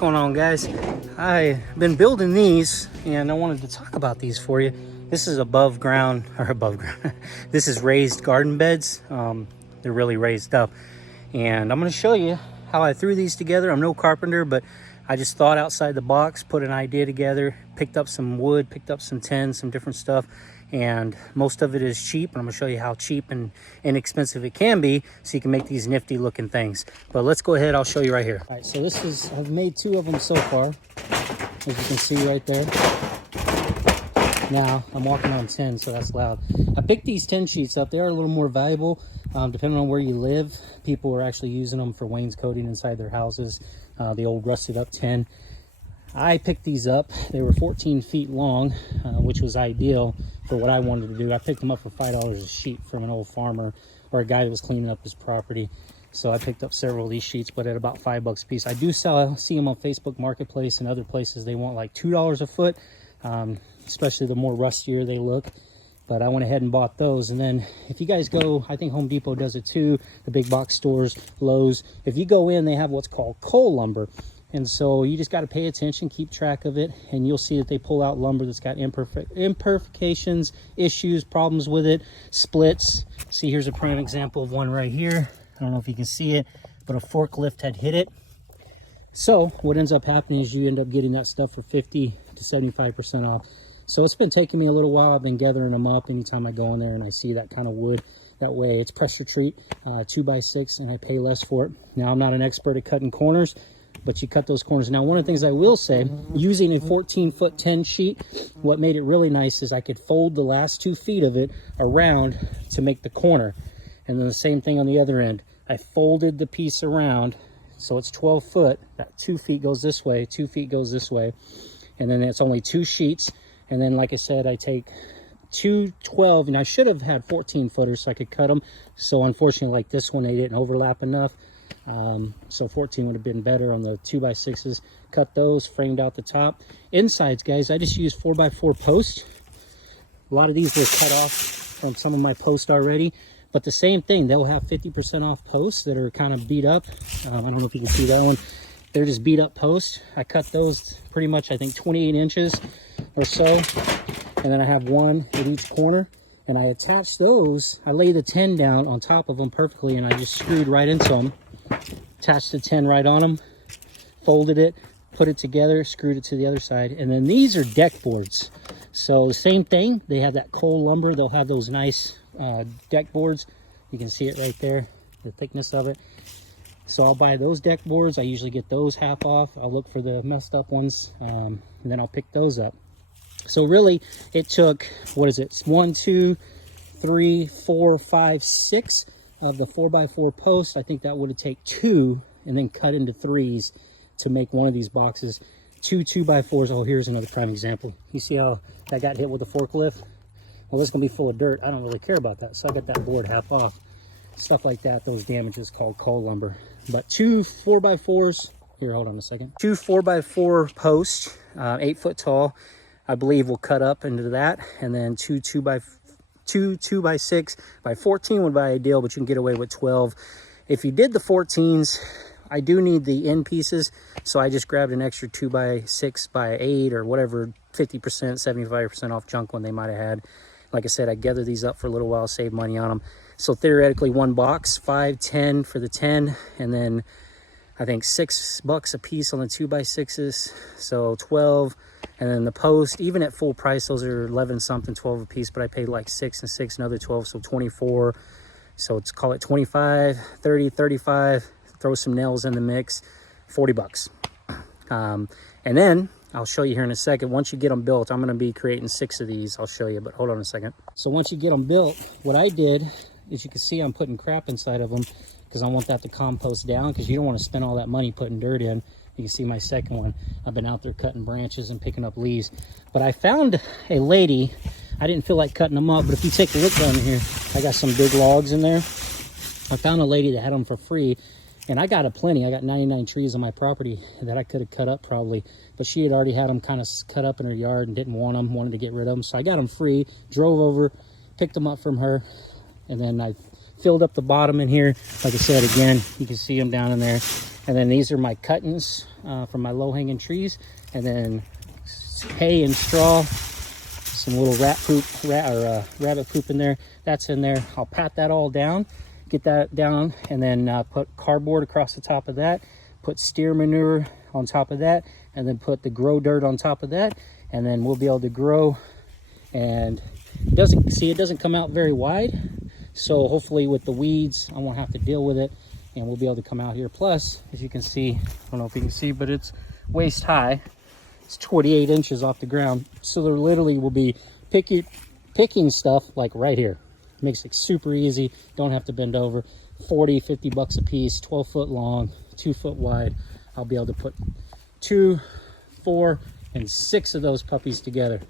going on, guys? I've been building these and I wanted to talk about these for you. This is above ground. This is raised garden beds. They're really raised up, and I'm going to show you how I threw these together. I'm no carpenter, but I just thought outside the box, put an idea together, picked up some wood, picked up some tin, some different stuff, and most of it is cheap. And I'm gonna show you how cheap and inexpensive it can be so you can make these nifty looking things. But let's go ahead, I'll show you right here. All right, so this is, I've made 2 of them so far, as you can see right there. Now I'm walking on 10, so that's loud. I picked these 10 sheets up. They are a little more valuable depending on where you live. People are actually using them for wainscoting inside their houses, the old rusted up 10. I picked these up. They were 14 feet long, which was ideal for what I wanted to do. I picked them up for $5 a sheet from an old farmer or a guy that was cleaning up his property. So I picked up several of these sheets, but at about $5 a piece. I do see them on Facebook Marketplace and other places. They want like $2 a foot, especially the more rustier they look. But I went ahead and bought those. And then if you guys go, I think Home Depot does it too, the big box stores, Lowe's. If you go in, they have what's called coal lumber. And so you just got to pay attention, keep track of it, and you'll see that they pull out lumber that's got imperfections, issues, problems with it, splits. See, here's a prime example of one right here. I don't know if you can see it, but a forklift had hit it. So what ends up happening is you end up getting that stuff for 50 to 75% off. So it's been taking me a little while. I've been gathering them up anytime I go in there and I see that kind of wood. That way it's pressure treat, 2x6, and I pay less for it. Now, I'm not an expert at cutting corners, but you cut those corners. Now, one of the things I will say, using a 14-foot 10 sheet, what made it really nice is I could fold the last 2 feet of it around to make the corner. And then the same thing on the other end. I folded the piece around, so it's 12 foot. That 2 feet goes this way, 2 feet goes this way. And then it's only 2 sheets. And then, like I said, I take 2 12, and I should have had 14 footers so I could cut them. So unfortunately, like this one, they didn't overlap enough. So 14 would have been better on the 2x6s. Cut those, framed out the top. Insides, guys, I just used 4x4 posts. A lot of these were cut off from some of my posts already, but the same thing, they'll have 50% off posts that are kind of beat up. I don't know if you can see that one. They're just beat up posts. I cut those pretty much, I think, 28 inches or so. And then I have one at each corner. And I attach those, I lay the 10 down on top of them perfectly, and I just screwed right into them. Attached the 10 right on them, folded it, put it together, screwed it to the other side. And then these are deck boards. So the same thing, they have that coal lumber. They'll have those nice deck boards. You can see it right there, the thickness of it. So I'll buy those deck boards. I usually get those half off. I'll look for the messed up ones, and then I'll pick those up. So really, it took, what is it? 1, 2, 3, 4, 5, 6 of the 4x4 posts. I think that would have taken 2 and then cut into 3s to make one of these boxes. 2 2x4s. Oh, here's another prime example. You see how that got hit with the forklift? Well, this is going to be full of dirt. I don't really care about that. So I got that board half off. Stuff like that, those damages called coal lumber. But 2 4x4s. Here, hold on a second. 2 4x4 posts, 8 foot tall. I believe we'll cut up into that, and then 2 2x6 by 14 would be ideal, but you can get away with 12. If you did the 14s, I do need the end pieces, so I just grabbed an extra 2x6 by 8 or whatever, 50%, 75% off junk one they might have had. Like I said, I gathered these up for a little while, save money on them. So theoretically, one box, 5, 10 for the 10, and then I think $6 a piece on the 2x6s, so 12. And then the post, even at full price, those are 11 something, 12 a piece, but I paid like 6 and 6, another 12, so 24. So let's call it 25, 30, 35, throw some nails in the mix, $40. And then I'll show you here in a second. Once you get them built, I'm gonna be creating 6 of these. I'll show you, but hold on a second. So once you get them built, what I did, as you can see, I'm putting crap inside of them because I want that to compost down, because you don't want to spend all that money putting dirt in. You can see my second one. I've been out there cutting branches and picking up leaves. But I found a lady. I didn't feel like cutting them up, but if you take a look down here, I got some big logs in there. I found a lady that had them for free, and I got a plenty. I got 99 trees on my property that I could have cut up probably, but she had already had them kind of cut up in her yard and didn't want them, wanted to get rid of them. So I got them free, drove over, picked them up from her, and then I filled up the bottom in here. Like I said, again, you can see them down in there. And then these are my cuttings from my low-hanging trees. And then hay and straw, some little rabbit poop in there. That's in there. I'll pat that all down, get that down, and then put cardboard across the top of that, put steer manure on top of that, and then put the grow dirt on top of that, and then we'll be able to grow. And it doesn't come out very wide, so hopefully with the weeds I won't have to deal with it, and we'll be able to come out here. Plus, as you can see, I don't know if you can see, but it's waist high. It's 28 inches off the ground, so there literally will be picking stuff like right here. Makes it super easy, don't have to bend over. 40-50 bucks a piece, 12 foot long, 2 foot wide. I'll be able to put 2, 4, and 6 of those puppies together.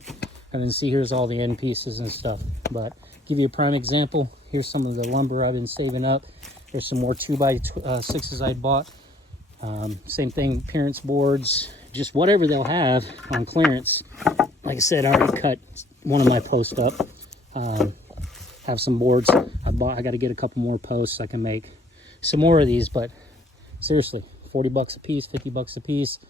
And then see, here's all the end pieces and stuff. But give you a prime example, here's some of the lumber I've been saving up. There's some more 2x6s I bought. Same thing, appearance boards, just whatever they'll have on clearance. Like I said, I already cut one of my posts up. Have some boards I got to get a couple more posts. I can make some more of these, but seriously, 40 bucks a piece, 50 bucks a piece.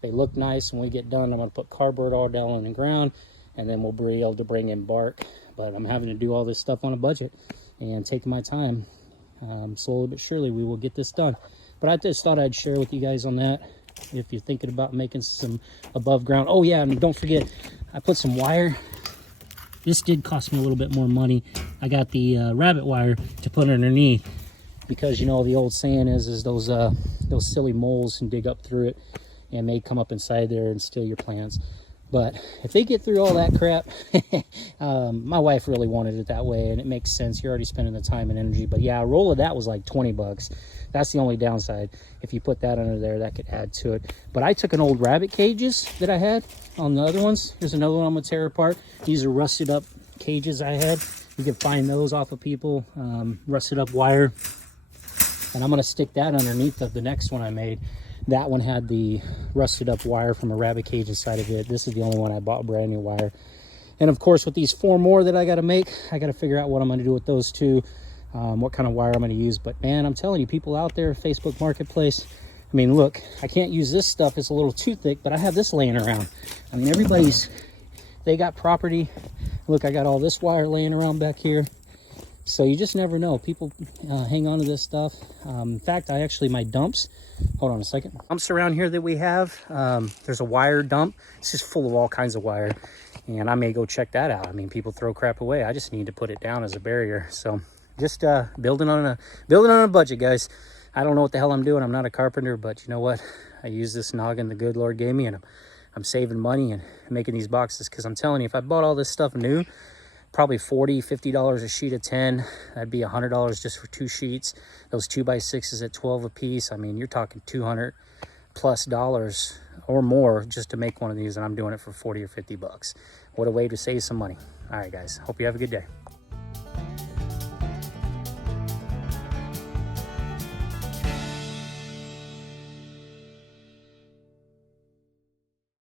They look nice. When we get done, I'm going to put cardboard all down on the ground, and then we'll be able to bring in bark. But I'm having to do all this stuff on a budget and taking my time. Slowly but surely we will get this done. But I just thought I'd share with you guys on that. If you're thinking about making some above ground. Oh yeah, and don't forget, I put some wire. This did cost me a little bit more money. I got the rabbit wire to put underneath, because you know the old saying is those silly moles can dig up through it and may come up inside there and steal your plants. But if they get through all that crap, my wife really wanted it that way, and it makes sense. You're already spending the time and energy. But yeah, a roll of that was like 20 bucks. That's the only downside. If you put that under there, that could add to it. But I took an old rabbit cages that I had on the other ones. Here's another one I'm gonna tear apart. These are rusted up cages I had. You can find those off of people, rusted up wire. And I'm gonna stick that underneath of the next one I made. That one had the rusted up wire from a rabbit cage inside of it. This is the only one I bought brand new wire. And of course, with these 4 more that I got to make, I got to figure out what I'm going to do with those 2, what kind of wire I'm going to use. But man, I'm telling you, people out there, Facebook Marketplace, I mean, look, I can't use this stuff. It's a little too thick, but I have this laying around. I mean, they got property. Look, I got all this wire laying around back here. So you just never know. People hang on to this stuff. In fact, my dumps, hold on a second. Dumps around here that we have, there's a wire dump. It's just full of all kinds of wire. And I may go check that out. I mean, people throw crap away. I just need to put it down as a barrier. So just building on a budget, guys. I don't know what the hell I'm doing. I'm not a carpenter, but you know what? I use this noggin the good Lord gave me, and I'm saving money and making these boxes. Because I'm telling you, if I bought all this stuff new, probably $40-50 a sheet of 10. That'd be $100 just for 2 sheets. Those 2x6s at 12 a piece. I mean, you're talking $200+ or more just to make one of these, and I'm doing it for 40 or 50 bucks. What a way to save some money. All right, guys, hope you have a good day.